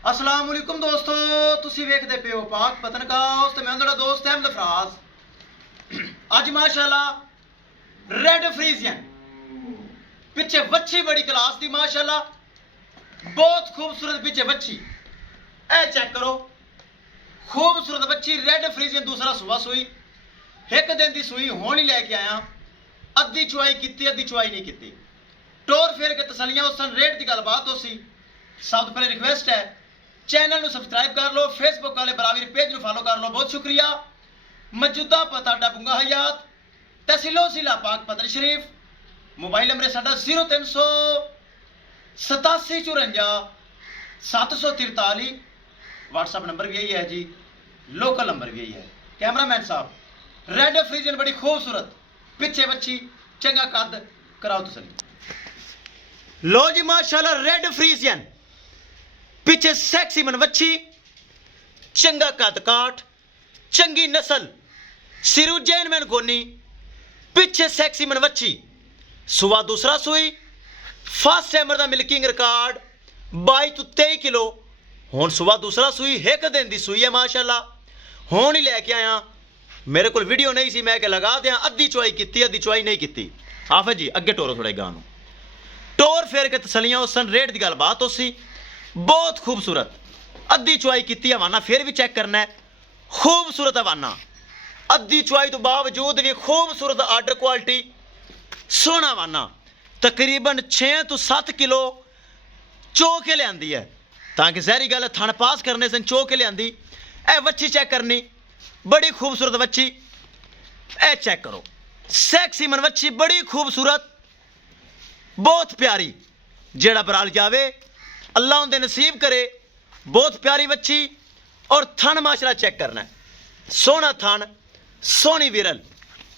अस्सलाम वालेकुम दोस्तों, तुसी वेखदे पे हो पाक पतनकाउस ते मैं तुहाडा दोस्त अहमद फराज। अज माशाल्लाह रेड फ्रीजियन पिछे वच्छी बड़ी क्लास दी माशाल्लाह, बहुत खूबसूरत पिछे वच्छी। ए चेक करो, खूबसूरत वच्छी रेड फ्रीजियन दूसरा सुबह सुई, एक दिन दी सुई हुण ही लैके आया। अद्धी चुआई की, अद्धी चुआई नहीं की। टोर फेर के तसलियां उस रेट की गलबात हो सी। सब तो पहले रिक्वेस्ट है, चैनल सबसक्राइब कर लो, फेसबुक वाले बराबर पेज फॉलो कर लो, बहुत शुक्रिया। मौजूदा पता डबुंगा हयात, तहसीलो जिला पाक पतन शरीफ। मोबाइल नंबर साडा 0387 व्हाट्सअप नंबर भी यही है जी, लोकल नंबर भी यही है। कैमरामैन साहब, रेड फ्रीजन बड़ी खूबसूरत पिछे बच्ची, चंगा कद, कराओ तसली। लो जी माशाल्लाह रेड फ्रीजियन पिछे सैक्सी मन वच्छी, चंगा कद काठ, चंगी नस्ल, सिरू जैन मैन गोनी, पिछे सैक्सी मन वच्छी। सुबह दूसरा सुई, फर्स्ट टाइमर दा मिल्किंग रिकॉर्ड 22 तो 23 किलो। हुण सुबह दूसरा सुई, एक दिन दी सुई है माशाल्लाह, हुण ही लैके आया। मेरे को वीडियो नहीं सी, मैं के लगा दिया। अद्धी चुआई की, अद्धी चुआई नहीं की। आफत जी अगे टोरो थोड़े गां नूं, टोर फेर के तसलियां उस रेट की गलबात उसी, बहुत खूबसूरत। अद्धी चुआई की हवाना फिर भी चेक करना है, खूबसूरत हवाना। अद्धी चुआई तो बावजूद भी खूबसूरत आर्डर क्वालिटी, सोहना हवाना। तकरीबन 6 तो 7 किलो चो के लियांदी है, ताकि जहरी गल थन पास करने से चो के लियांदी। ए वच्छी चेक करनी, बड़ी खूबसूरत वच्छी। ए चेक करो, सैक्सी मन वच्छी, बड़ी खूबसूरत, बहुत प्यारी। जेड़ा बराल जावे अल्लाह उनके नसीब करे। बहुत प्यारी बच्ची और थन माशरा चेक करना है, सोहना थन, सोहनी विरल।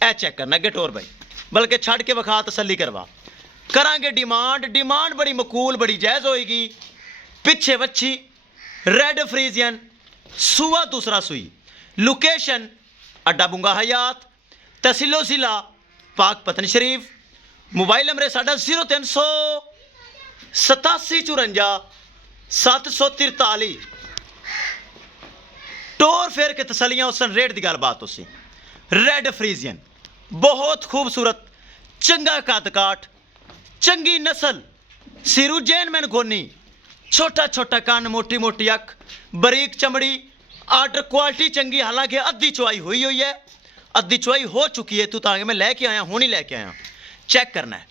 ए चेक करना अगे टोर भाई, बल्कि छड़ के विखा, तसली करवा। करांगे डिमांड बड़ी मकूल, बड़ी जायज़ होएगी। पिछे बच्ची रेड फ्रीजियन, सुबह दूसरा सुई। लोकेशन अड्डा बुंगा हयात, तहसीलो जिला पाक पतन शरीफ। मोबाइल नंबर साडा 0387 टोर फेर के तसलियां उस रेट की गलबात उसी। रेड फ्रीजियन बहुत खूबसूरत, चंगा कद काठ, चंगी नस्ल, सिरू जैन मैन गोनी, छोटा छोटा कान, मोटी मोटी अख, बरीक चमड़ी, आर्डर क्वालिटी चंगी। हालांकि अद्धी चुआई हुई है, अद्धी चुआई हो चुकी है। तू ताकि मैं लैके आया, हूँ ही लैके आया। चेक करना है,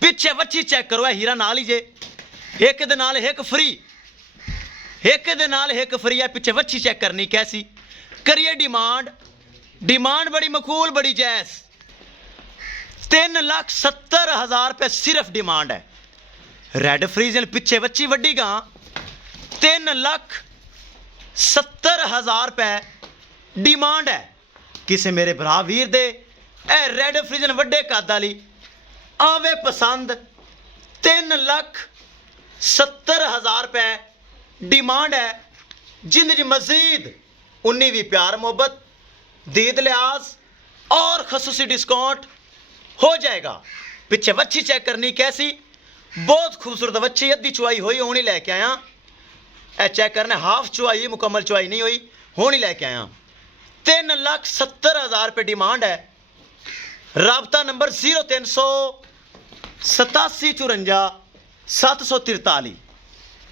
पिछे वच्छी चेक करो, हीरा नाल ही जे, एक दे नाल एक फ्री, एक दे नाल एक फ्री है। पिछे वच्छी चेक करनी कैसी। करिए डिमांड बड़ी मकूल, बड़ी जायज़। 3,70,000 रुपये सिर्फ डिमांड है। रेड फ्रीजन पिछे वच्छी वड्डी गां, 3,70,000 रुपये डिमांड है। किसी मेरे भरा वीर दे ए रेड फ्रीजन वड्डे कद वाली आवे पसंद, 3,70,000 रुपये डिमांड है। जिंद मजीद 19 भी प्यार मोहब्बत, दीद लिहाज और खसूसी डिस्काउंट हो जाएगा। पिछे वच्छी चेक करनी कैसी, बहुत खूबसूरत वच्छी। अद्धी चुआई हुई, हूँ ही लैके आया। ए चेक करना, हाफ चुआई, मुकम्मल चुआई नहीं हुई, हूँ ही लैके आया। 3,70,000 रुपये डिमांड है। राबता नंबर 0387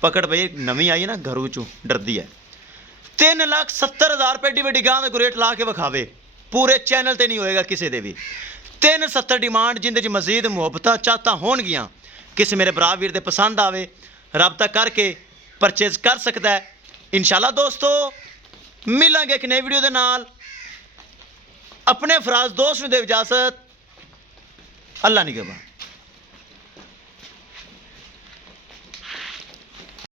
पकड़ भाई, नवी आई ना घरों चों डरदी है। 3,70,000 रुपये एडी वड्डी गां दा रेट ला के विखावे, पूरे चैनल ते नहीं होएगा किसी दे भी। 3,70 डिमांड, जिंदे च मजीद मुहब्बत चाहता होणगियां। किसी मेरे भरा वीर दे पसंद आवे, राबता करके परचेज कर सकता है। इंशाल्लाह दोस्तों मिलांगे एक नई वीडियो दे नाल। अपने फराज दोस्त नूं दे इजाजत, अल्लाह निगहबान।